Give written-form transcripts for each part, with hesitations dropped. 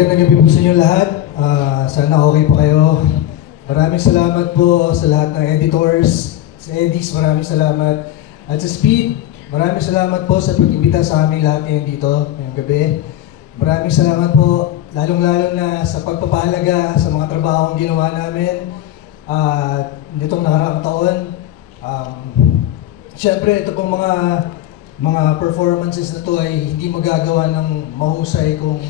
Magandang gabi po sa inyo lahat. Sana okay po kayo. Maraming salamat po sa lahat ng editors, sa edits, maraming salamat. At sa Speed, maraming salamat po sa pag-imbita sa aming lahat ngayon dito, ngayong gabi. Maraming salamat po, lalong-lalo na sa pagpapahalaga sa mga trabahong ginawa namin nitong nakaraang taon. Siyempre, ito pong mga performances na to ay hindi magagawa ng mahusay kung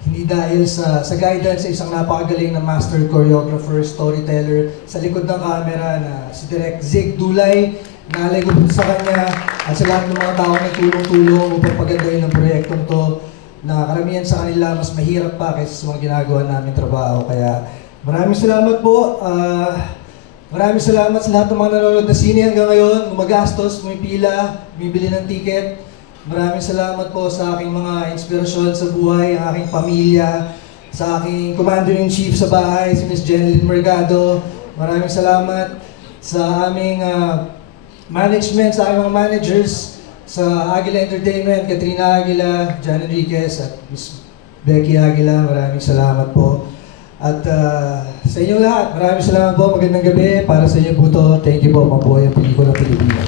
hindi dahil sa guidance sa isang napakagaling na master choreographer, storyteller sa likod ng camera na si Direk Zig Dulay. Naalay ko po sa kanya at sa lahat ng mga tao na tulong-tulong upang pagandahin ang proyektong to na karamihan sa kanila mas mahirap pa kaysa sa mga ginagawa namin trabaho. Kaya maraming salamat po. Maraming salamat sa lahat ng mga nanonood na sine hanggang ngayon, gumagastos, pumipila, bibili ng ticket. Maraming salamat po sa aking mga inspirasyon sa buhay, ang aking pamilya, sa aking Commander-in-Chief sa bahay, si Ms. Jenilyn Mercado. Maraming salamat sa aming management, sa aming mga managers, sa Aguila Entertainment, Katrina Aguila, John Enriquez, at Ms. Becky Aguila. Maraming salamat po. At sa inyo lahat, maraming salamat po. Magandang gabi. Para sa inyo po to. Thank you po. Mabuhay ang pelikula Pilipino.